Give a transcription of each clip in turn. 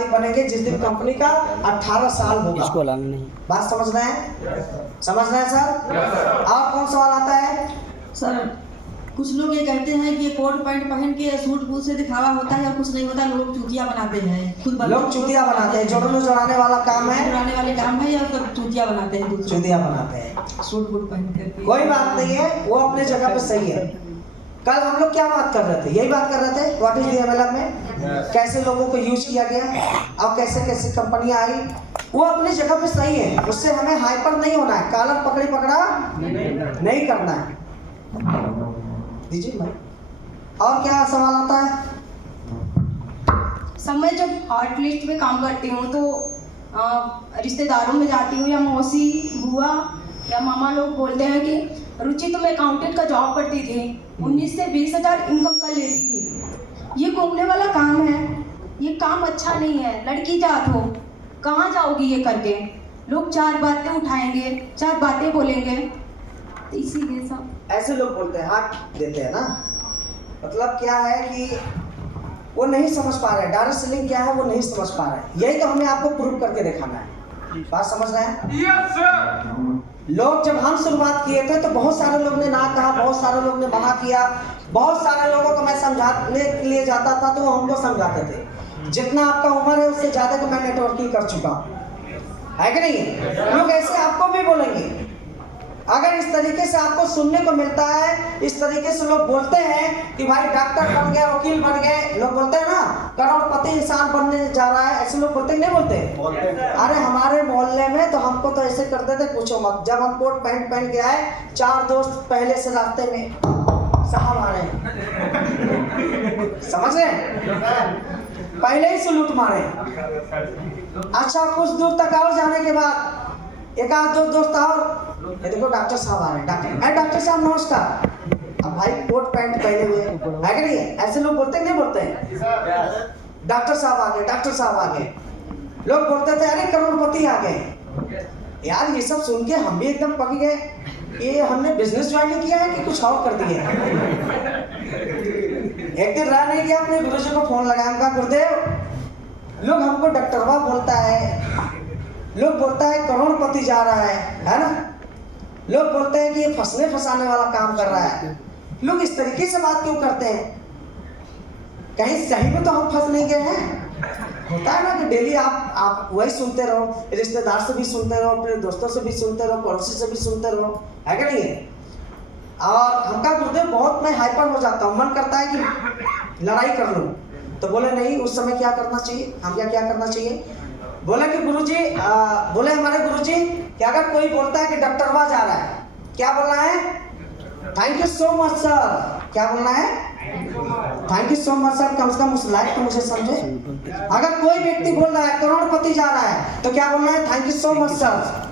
मालिक बनेंगे जिस दिन कंपनी का 18 साल होगा। इसको लाना नहीं। बात समझ रहे हैं? समझ रहे हैं सर? और कौन सवाल आता है? सर कुछ लोग ये कहते हैं कि कोट पैंट पहन के सूट बूट से दिखावा होता है और कुछ नहीं होता, लोग चूतिया बनाते हैं। खुद लोग चूतिया बनाते हैं, जोड़ने वाला काम है, जोड़ाने वाले काम है, या फिर चूतिया बनाते हैं, दूसरे चूतिया बनाते हैं। सूट बूट पहन करके। कोई बात नहीं है, वो अपने जगह पे सही है। कल हम लोग क्या बात कर रहे थे? यही बात कर रहे थे व्हाट इज द एमएलएम में कैसे लोगों को यूज किया गया और कैसे कैसे कंपनियां आई। वो अपनी जगह पे सही है, उससे हमें हाइपर नहीं होना है, कॉलर पकड़ी पकड़ा नहीं करना है। दीजिए भाई, और क्या सवाल आता है? सब मैं जब आर्ट लिस्ट में काम करती हूँ तो रिश्तेदारों में जाती हूँ या मौसी बुआ या मामा लोग बोलते हैं कि रुचि तुम अकाउंटेंट का जॉब करती थी, 19 से 20 हज़ार इनकम कर लेती थी, ये घूमने वाला काम है, ये काम अच्छा नहीं है, लड़की जात हो कहाँ जाओगी ये करके। लोग 4 बातें उठाएंगे, 4 बातें बोलेंगे, तो इसीलिए सब ऐसे लोग बोलते हैं, हाथ देते हैं ना, मतलब क्या है कि वो नहीं समझ पा रहे, डायरेक्ट सेलिंग क्या है वो नहीं समझ पा रहे। यही तो हमें आपको प्रूव करके दिखाना है। बात समझ रहे हैं? Yes sir. लोग जब हम शुरुआत किए थे तो बहुत सारे लोग ने ना कहा, बहुत सारे लोग ने मना किया, बहुत सारे लोगों को मैं समझाने के लिए जाता था तो वो हमको समझाते थे। जितना आपका उम्र है उससे ज्यादा को मैं नेटवर्किंग कर चुका हूँ, है कि नहीं? लोग ऐसे आपको भी बोलेंगे। अगर इस तरीके से आपको सुनने को मिलता है, इस तरीके से लोग बोलते हैं कि भाई डॉक्टर बन गया, वकील बन गए, लोग बोलते हैं ना करोड़पति इंसान बनने जा रहा है, ऐसे लोग बोलते नहीं बोलते? अरे हमारे मोहल्ले में तो हमको तो ऐसे करते थे पूछो मत। जब हम कोट पैंट पहन के आए, 4 दोस्त पहले से रास्ते में साहब आ रहे हैं, समझ रहे हैं? पहले ही सलूट मारे। अच्छा कुछ दूर तक और जाने के बाद एक आध 2 दोस्त और, ये देखो डॉक्टर साहब आ रहे हैं, डॉक्टर साहब नमस्कार। अब भाई कोट पैंट पहने हुए है कि नहीं? ऐसे लोग बोलते नहीं बोलते हैं? डॉक्टर साहब आ गए, डॉक्टर साहब आ गए। लोग बोलते थे अरे करोड़पति आ गए। यार ये सब सुन के हम भी एकदम पक गए, ये हमने बिजनेस ज्वाइन किया है कि कुछ और कर दिया। एक दिन रहा नहीं किया, अपने गुरुजी को फोन लगाया, कहा गुरुदेव लोग हमको डॉक्टरवा बोलता है, लोग बोलता है करोड़पति जा रहा है ना? लोग बोलते हैं कि ये फंसने फंसाने वाला काम कर रहा है। लोग इस तरीके से बात क्यों करते हैं? कहीं सही में तो हम फंस नहीं गए हैं? होता है ना कि डेली आप वही सुनते रहो, रिश्तेदार से भी सुनते रहो, अपने दोस्तों से भी सुनते रहो, पड़ोसी से भी सुनते रहो, है कि नहीं? और हमका गुरुदेव बहुत मैं हाइपर हो जाता हूँ, मन करता है कि लड़ाई कर लूँ। तो बोले नहीं, उस समय क्या करना चाहिए, हम क्या करना चाहिए? बोले कि गुरुजी बोले हमारे गुरुजी कि अगर कोई बोलता है कि डॉक्टरवा जा रहा है, क्या बोलना है? Thank you so much sir. क्या बोलना है? Thank you so much sir. कम से कम उस लाइक तो मुझे समझे। अगर कोई व्यक्ति बोल रहा है करोड़पति जा रहा है तो क्या बोलना है? Thank you so much sir.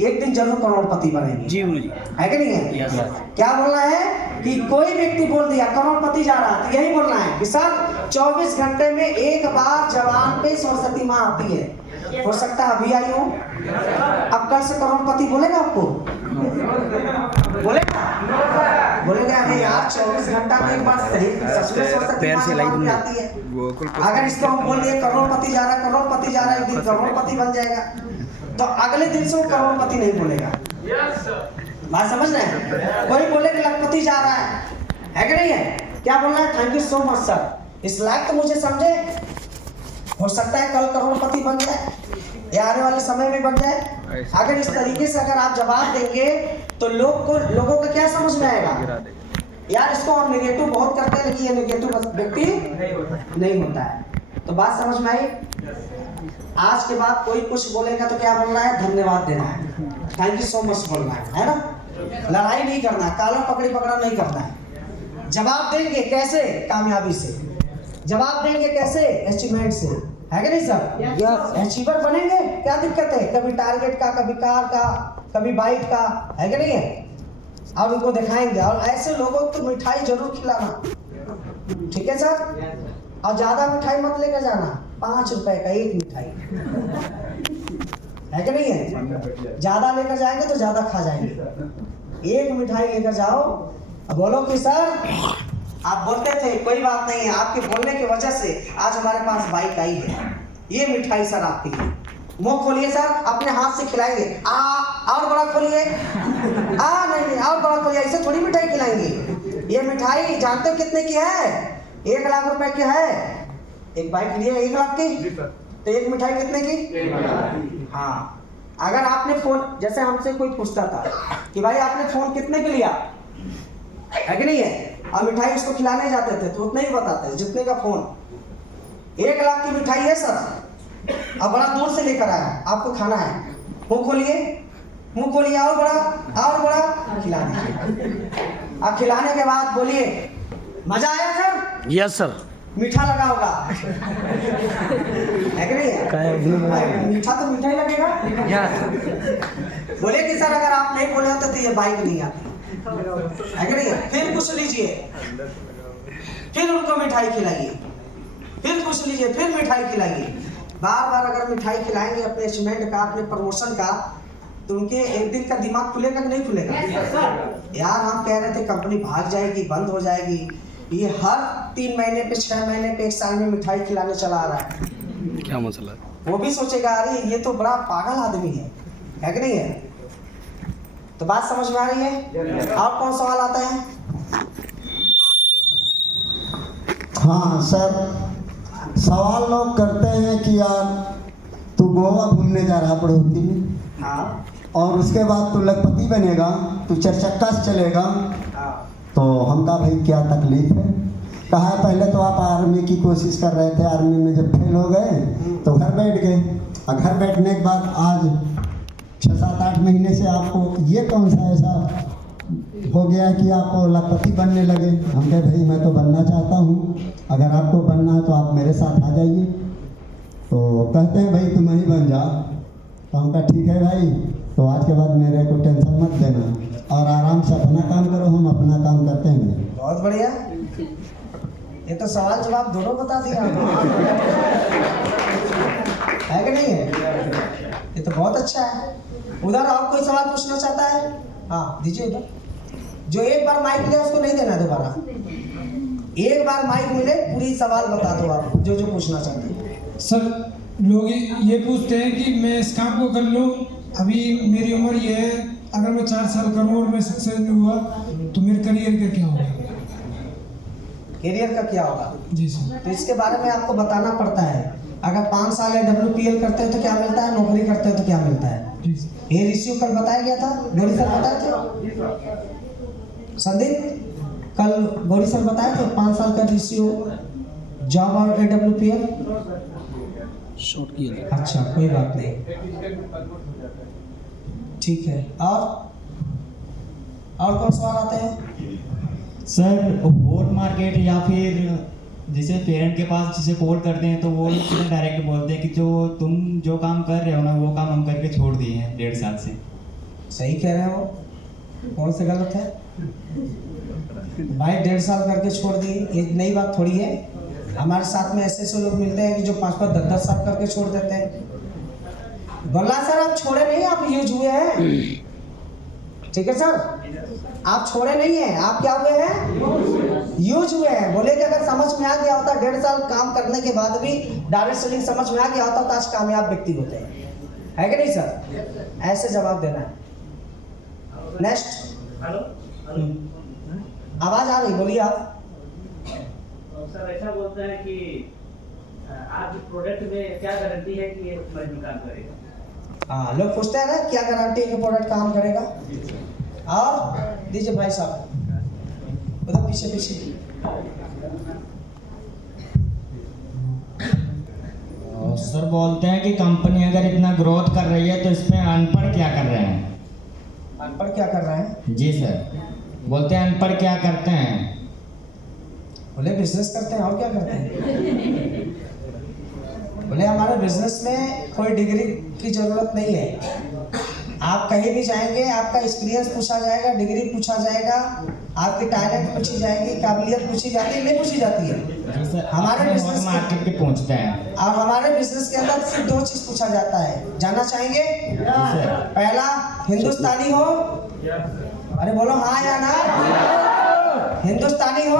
एक दिन जरूर करोड़पति बनेंगे जी गुरुजी, है कि नहीं है? क्या बोलना है कि कोई व्यक्ति बोल दिया करोड़पति जा रहा है तो यही बोलना है कि सर 24 घंटे में एक बार जवान पे सरस्वती माँ आती है, हो सकता है अभी आई हो, अब कल से करोड़पति बोलेगा आपको? बोलेगा अरे यार 24 घंटा में एक बार सही ससुर सरस्वती माँ जवान पे आती है। अगर इसको हम बोल दिए करोड़पति जा रहा है, करोड़पति जा रहा है, एक दिन करोड़पति बन जाएगा, तो अगले दिन से वो करोड़पति नहीं बोलेगा। बात समझ रहे हैं? कोई बोले कि लखपति जा रहा है कि नहीं है? क्या बोलना है? Thank you so much sir. इस लायक तो मुझे समझे, हो सकता है कल करोड़पति बन जाए या आने वाले समय में बन जाए। अगर इस तरीके से अगर आप जवाब देंगे तो लोगों को क्या समझ में आएगा? यार इसको हम नेगेटिव बहुत करते हैं, लेकिन ये नेगेटिव व्यक्ति नहीं होता है। तो बात समझ में आई? आज के बाद कोई कुछ बोलेगा तो क्या बोलना है? धन्यवाद देना है, थैंक यू सो मच बोलना है ना? लड़ाई नहीं करना है, काला पकड़ी पकड़ा नहीं करना है। जवाब देंगे कैसे? कामयाबी से। जवाब देंगे कैसे? अचीवमेंट से, है कि नहीं सर? अचीवर बनेंगे, क्या दिक्कत है? कभी टारगेट का, कभी कार का, कभी बाइक का, है कि नहीं है? और उनको दिखाएंगे। और ऐसे लोगों को मिठाई जरूर खिलाना, ठीक है सर? और ज्यादा मिठाई मत लेकर जाना, 5 रुपए का एक मिठाई, है कि नहीं है? ज्यादा लेकर जाएंगे तो ज्यादा खा जाएंगे। एक मिठाई लेकर जाओ, बोलो कि सर आप बोलते थे कोई बात नहीं है, आपके बोलने की वजह से आज हमारे पास बाइक आई है। ये मिठाई सर आपके लिए। मुंह खोलिए सर, अपने हाथ से खिलाएंगे। और बड़ा खोलिए। नहीं और बड़ा खोलिए, ऐसे थोड़ी मिठाई खिलाएंगे। ये मिठाई जानते हो कितने की है? 1 लाख रुपए की है। एक बाइक लिए 1 लाख की, तो एक मिठाई कितने की? हाँ। अगर आपने फोन, जैसे हमसे कोई पूछता था कि भाई आपने फोन कितने के लिया, है कि नहीं है, और मिठाई उसको खिलाने जाते थे तो उतना ही बताते जितने का फोन। 1 लाख की मिठाई है सर, अब बड़ा दूर से लेकर आया, आपको खाना है। मुंह खोलिए, मुंह खोलिए, और बड़ा खिला दीजिए। अब खिलाने के बाद बोलिए मजा आया सर? Yes sir. मीठा लगा होगा, है कि नहीं है? मीठा तो मीठा ही लगेगा। बोले कि सर अगर आप नहीं बोले होते तो ये बाइक नहीं आती, है कि नहीं है? फिर पूछ लीजिए, फिर उनको मिठाई खिलाइए, फिर पूछ लीजिए, फिर मिठाई खिलाइए। बार बार अगर मिठाई खिलाएंगे अपने अचीवमेंट का, अपने प्रमोशन का, तो उनके एक दिन का दिमाग खुलेगा कि नहीं खुलेगा? यार हम कह रहे थे कंपनी भाग जाएगी, बंद हो जाएगी, ये हर 3 महीने पे, 6 महीने पे, 1 साल में मिठाई खिलाने चला आ रहा है। क्या मसला है? वो भी सोचेगा अरे ये तो बड़ा पागल आदमी है कि नहीं है? तो बात समझ में आ रही है? और कौन सवाल आता है? हाँ सर, सवाल लोग करते हैं कि यार तू गोवा घूमने जा रहा पड़ोसी में, हाँ और उसके बाद तू लखपति बनेगा, तू 4 चक्का से चलेगा। हाँ तो हम कहा भाई क्या तकलीफ है? कहा पहले तो आप आर्मी की कोशिश कर रहे थे, आर्मी में जब फेल हो गए तो घर बैठ गए, और घर बैठने के बाद आज 6, 7, 8 महीने से आपको ये कौन सा ऐसा हो गया कि आप लखपति बनने लगे? हम कहे भाई मैं तो बनना चाहता हूँ, अगर आपको बनना है तो आप मेरे साथ आ जाइए। तो कहते हैं भाई तुम ही बन जा। तो हम कहा ठीक है भाई, तो आज के बाद मेरे को टेंशन मत देना और आराम से अपना काम करो, हम अपना काम करते हैं। बहुत बढ़िया, ये तो सवाल जवाब दोनों बता दिया है कि नहीं है? ये तो बहुत अच्छा है। उधर और कोई सवाल पूछना चाहता है? हाँ दीजिए उधर। जो एक बार माइक मिले उसको नहीं देना दोबारा। एक बार माइक मिले पूरी सवाल बता दो आप, जो जो पूछना चाहते हैं। सर लोग ये पूछते हैं कि मैं इस काम को कर लूँ, अभी मेरी उम्र ये है, अगर मैं 4 साल करूँ और मैं सक्सेस नहीं हुआ तो मेरे करियर का क्या होगा? करियर का क्या होगा? जी सर। तो इसके बारे में आपको बताना पड़ता है। अगर 5 साल या WPL करते हैं तो क्या मिलता है, नौकरी करते हैं तो क्या मिलता है। जी सर। ये रेशियो कल बताया गया था, गौरी सर बताए थे। संदीप कल गौरी सर बताए थे 5 साल का रेशियो जॉब और AWPL। शॉर्ट किया। अच्छा कोई बात नहीं, ठीक है। और कौन सवाल आते हैं? सर वोट मार्केट या फिर जैसे पेरेंट के पास जिसे कॉल करते हैं तो वो लोग डायरेक्ट बोलते हैं कि जो तुम जो काम कर रहे हो ना वो काम हम करके छोड़ दिए हैं 1.5 साल से। सही कह रहे हो, कौन से गलत है भाई? 1.5 साल करके छोड़ दिए, ये नई बात थोड़ी है। हमारे साथ में ऐसे लोग मिलते हैं कि जो 5-5, 10-10 साल करके छोड़ देते हैं। बोला सर आप छोड़े नहीं, आप यूज हुए हैं। ठीक है सर, आप छोड़े नहीं हैं, आप क्या हुए हैं? यूज हुए हैं। बोले कि अगर समझ में आ गया होता 1.5 साल काम करने के बाद भी डायरेक्ट सेलिंग समझ में आ गया होता तो आज कामयाब व्यक्ति होते हैं, है कि नहीं सर? ऐसे जवाब देना है। नेक्स्ट, आवाज आ रही, बोलिए आप। सर ऐसा बोलते हैं कि आज प्रोडक्ट में क्या गारंटी है कि ये मशीन काम करेगा? हाँ, लोग पूछते हैं ना क्या गारंटी है कि प्रोडक्ट काम करेगा। और दीजिए भाई साहब उधर पीछे पीछे। सर बोलते हैं कि कंपनी अगर इतना ग्रोथ कर रही है तो इसमें अनपढ़ क्या कर रहे हैं? अनपढ़ क्या कर रहे हैं? जी सर, बोलते हैं अनपढ़ क्या करते हैं? बोले बिजनेस करते हैं, और क्या करते हैं? बोले हमारे बिजनेस में कोई डिग्री की जरूरत नहीं है। आप कहीं भी जाएंगे आपका एक्सपीरियंस पूछा जाएगा, डिग्री पूछा जाएगा, आपकी टैलेंट पूछी जाएगी, काबिलियत पूछी जाती है, नहीं पूछी जाती है। हमारे बिजनेस मार्केट के पूछते हैं और हमारे बिजनेस के अंदर सिर्फ 2 चीज पूछा जाता है, जानना चाहेंगे? पहला हिंदुस्तानी हो, अरे बोलो हाँ या ना। हिंदुस्तानी हो?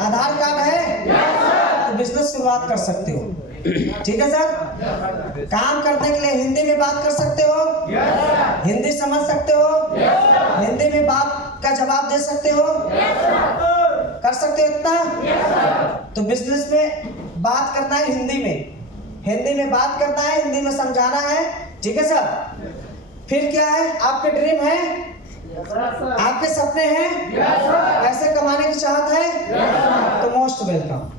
आधार कार्ड है तो बिजनेस शुरुआत कर सकते हो। ठीक है सर। काम करने के लिए हिंदी में बात कर सकते हो? हिंदी समझ सकते हो? हिंदी में बात का जवाब दे सकते हो? कर सकते हो इतना? तो बिजनेस में बात करना है हिंदी में बात करना है, हिंदी में समझाना है। ठीक है सर। फिर क्या है? आपके ड्रीम है, आपके सपने हैं, पैसे कमाने की चाहत है, तो मोस्ट वेलकम।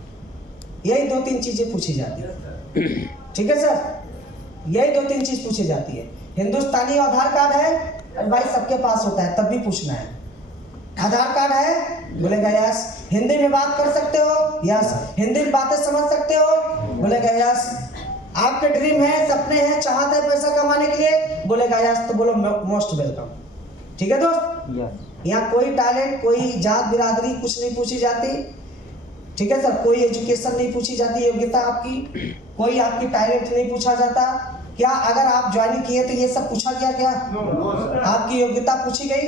यही 2-3 चीजें पूछी जाती है। ठीक है सर, यही 2-3 चीज पूछी जाती है। हिंदुस्तानी आधार कार्ड है भाई, सबके पास होता है, तब भी पूछना है। आधार कार्ड है? बोलेगा यस। हिंदी में बात कर सकते हो? यस। हिंदी में बातें समझ सकते हो? बोलेगा यस। आपके ड्रीम है, सपने हैं, चाहत है पैसा कमाने के लिए? बोलेगा यस। तो बोलो मोस्ट वेलकम। ठीक है दोस्त। यहाँ कोई टैलेंट, कोई जात बिरादरी कुछ नहीं पूछी जाती। ठीक है सर। कोई एजुकेशन नहीं पूछी जाती, योग्यता आपकी, कोई आपकी टैलेंट नहीं पूछा जाता। क्या अगर आप ज्वाइनिंग किए तो ये सब पूछा गया क्या? आपकी योग्यता पूछी गई?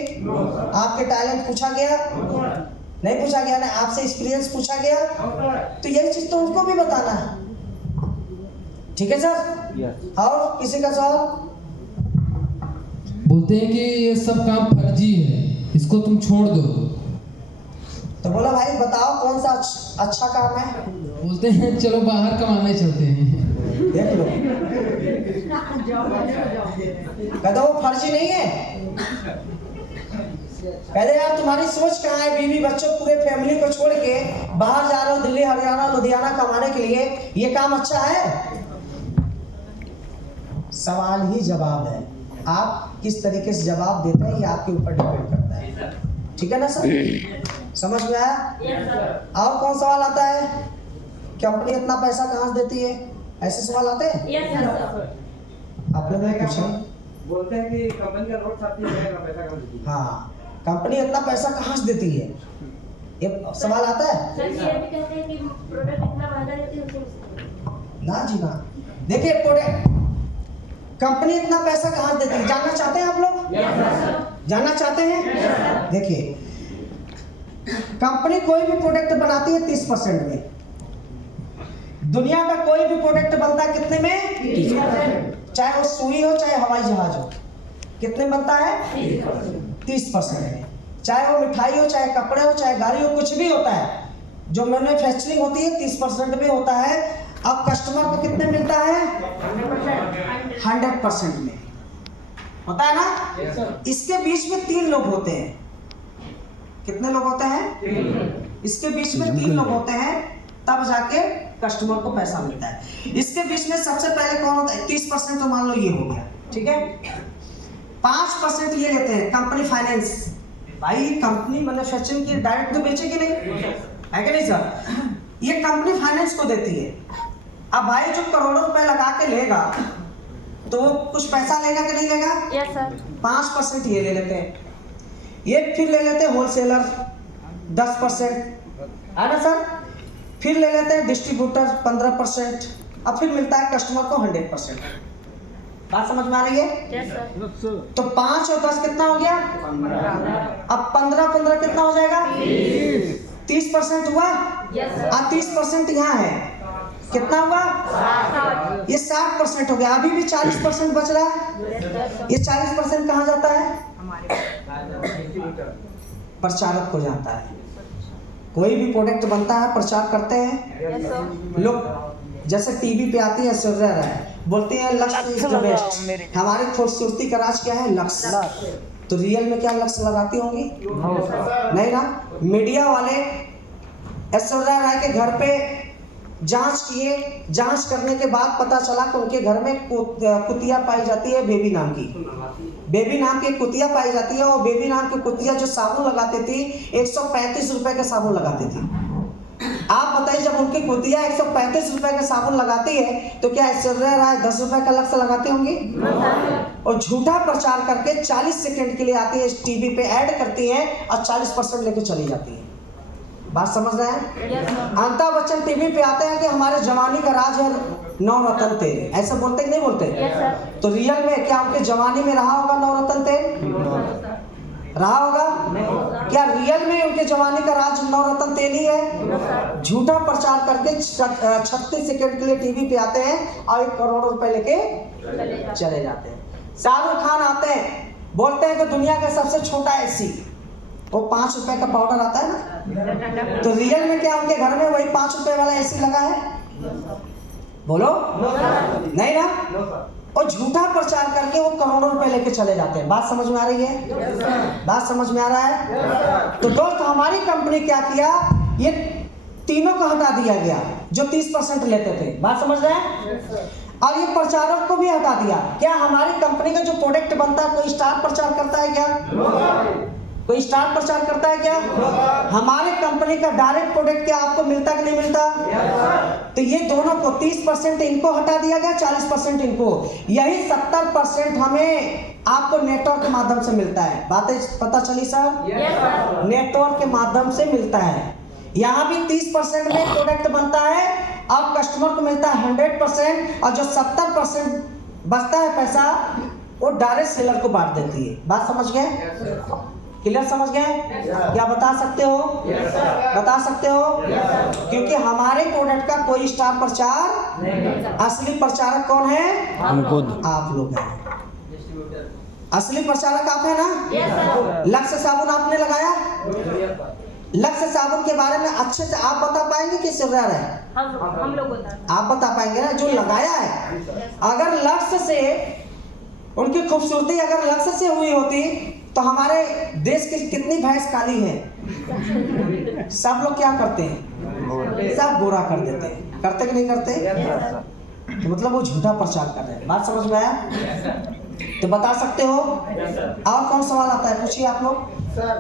आपके टैलेंट पूछा गया? नहीं पूछा गया ना। आपसे एक्सपीरियंस पूछा गया? तो यही चीज तो उनको भी बताना है। ठीक है सर। और किसी का सवाल? बोलते हैं कि ये सब काम फर्जी है, इसको तुम छोड़ दो। तो बोला भाई बताओ कौन सा अच्छा काम है? बोलते हैं चलो बाहर कमाने चलते हैं। देख लो, कहते वो फर्जी नहीं है। कहते यार तुम्हारी सोच कहाँ है? बीवी बच्चों पूरे फैमिली को छोड़ के बाहर जा रहे हो, दिल्ली हरियाणा लुधियाना कमाने के लिए, ये काम अच्छा है? सवाल ही जवाब है। आप किस तरीके से जवाब देते हैं ये आपके ऊपर डिपेंड करता है। ठीक है ना सर? समझ में आया? और कौन सवाल आता है? कंपनी इतना पैसा कहाँ से देती है? ऐसे सवाल आते हैं? आप लोग ने पूछा? बोलते हैं कि कंपनी का रोड छापती है, पैसा कहाँ देती है? हाँ, कंपनी इतना पैसा कहाँ से देती है? ये सवाल आता है? ना जी ना। देखिए प्रोडक्ट, कंपनी इतना पैसा कहाँ से देती है जानना चाहते हैं आप लोग? जानना चाहते हैं? देखिए, कंपनी कोई भी प्रोडक्ट बनाती है 30% में। दुनिया का कोई भी प्रोडक्ट बनता है कितने में? 30%। चाहे वो सुई हो, चाहे हवाई जहाज हो, कितने बनता है? 30% में। चाहे वो मिठाई हो, चाहे कपड़े हो, चाहे गाड़ी हो, कुछ भी होता है जो मैन्युफैक्चरिंग होती है 30% में होता है। अब कस्टमर को कितने मिलता है? 100% में होता है ना। इसके बीच में 3 लोग होते हैं। कितने लोग होते हैं? इसके बीच में 3 लोग होते हैं, तब जाके कस्टमर को पैसा मिलता है। इसके बीच में सबसे पहले कौन होता है? 30% तो मान लो ये हो गया, ठीक है। 5% ये लेते हैं कंपनी फाइनेंस। भाई कंपनी मैन्युफैक्चरिंग की डायरेक्ट तो बेचेगी नहीं, है कि नहीं सर? ये कंपनी फाइनेंस को देती है। अब भाई जो करोड़ों रुपए लगा के लेगा तो वो कुछ पैसा लेगा कि नहीं लेगा? Yes sir. 5% ये ले लेते हैं। ये फिर ले लेते हैं होलसेलर 10%, है ना सर। फिर ले लेते हैं डिस्ट्रीब्यूटर 15%। अब फिर मिलता है कस्टमर को 100%। बात समझ में आ रही है? Yes sir. तो 5 और 10 कितना हो गया? अब 15 कितना हो जाएगा? 30% हुआ। अब 30% यहाँ है, कितना हुआ? ये 60% हो गया। अभी भी 40% बच रहा है। ये 40% कहाँ जाता है? प्रचारक को जाता है। कोई भी प्रोडक्ट बनता है, प्रचार करते हैं लोग। जैसे टीवी पे आती है ऐश्वर्या राय, बोलती है लक्ष्य इज द बेस्ट। हमारी खूबसूरती का राज क्या है? लक्ष्य। तो रियल में क्या लक्ष्य लगाती होंगी? नहीं ना। मीडिया वाले ऐश्वर्या राय के घर पे जांच किए, जांच करने के बाद पता चला कि उनके घर में कुतिया पाई जाती है, बेबी नाम की। बेबी नाम की कुतिया पाई जाती है। और बेबी नाम की कुतिया जो साबुन लगाती थी 135 रुपए का साबुन लगाती थी। आप बताइए, जब उनकी कुतिया 135 रुपए का साबुन लगाती है तो क्या ऐश्वर्या राय 10 रुपए का लक्ष्य लगाती होंगी? और झूठा प्रचार करके 40 सेकंड के लिए आती है, टीवी पे ऐड करती है और 40% लेके चली जाती है। बात समझ रहे हैं? अमिताभ बच्चन टीवी पे आते हैं कि हमारे जवानी का राज है 9 रत्न तेल, ऐसा बोलते कि नहीं बोलते? तो रियल में क्या उनके जवानी में रहा होगा 9 रत्न तेल? रहा होगा? क्या रियल में उनके जवानी का राज नवरत्न तेल ही है? झूठा प्रचार करके 36 सेकंड के लिए टीवी पे आते हैं और 1 करोड़ रुपए लेके चले जाते हैं। शाहरुख खान आते हैं, बोलते हैं कि दुनिया का सबसे छोटा एसी, वो 5 रुपए का पाउडर आता है ना, तो रियल में क्या उनके घर में वही 5 रुपए वाला एसी लगा है? बोलो नहीं ना। और झूठा प्रचार करके वो करोड़ों रुपए लेके चले जाते हैं। बात समझ में आ रही है? बात समझ में आ रहा है? तो दोस्त हमारी कंपनी क्या किया, ये तीनों को हटा दिया गया जो 30% लेते थे। बात समझ रहे हैं? और ये प्रचारक को भी हटा दिया। क्या हमारी कंपनी का जो प्रोडक्ट बनता है कोई स्टार प्रचार करता है क्या? कोई स्टार प्रचार करता है क्या? हमारे कंपनी का डायरेक्ट प्रोडक्ट क्या आपको मिलता कि नहीं मिलता? तो ये दोनों को 30% इनको हटा दिया गया, 40% इनको। यही 70% हमें आपको नेटवर्क के माध्यम से मिलता है। बातें पता चली सर? नेटवर्क के माध्यम से मिलता है। यहाँ भी 30% में प्रोडक्ट बनता है और कस्टमर को मिलता है 100%, और जो 70% बचता है पैसा वो डायरेक्ट सेलर को बांट देती है। बात समझ गए? क्लियर समझ गए? क्या बता सकते हो? बता सकते हो? क्योंकि हमारे प्रोडक्ट का कोई स्टार प्रचार, असली प्रचारक कौन है? हम खुद। आप लोग हैं। असली प्रचारक आप है ना? लक्ष्य साबुन आपने लगाया? लक्ष्य साबुन के बारे में अच्छे से आप बता पाएंगे कि सिर्फ है? हम लोग आप बता पाएंगे ना जो लगाया है। अगर लक्ष्य से उनकी खूबसूरती अगर लक्ष्य से हुई होती तो हमारे देश की कितनी भैंस काली है? सब लोग क्या करते हैं? सब गोरा कर देते हैं। करते कि नहीं करते? तो मतलब वो झूठा प्रचार कर रहे हैं। बात समझ में आया? तो बता सकते हो? और कौन सवाल आता है? पूछिए आप लोग। सर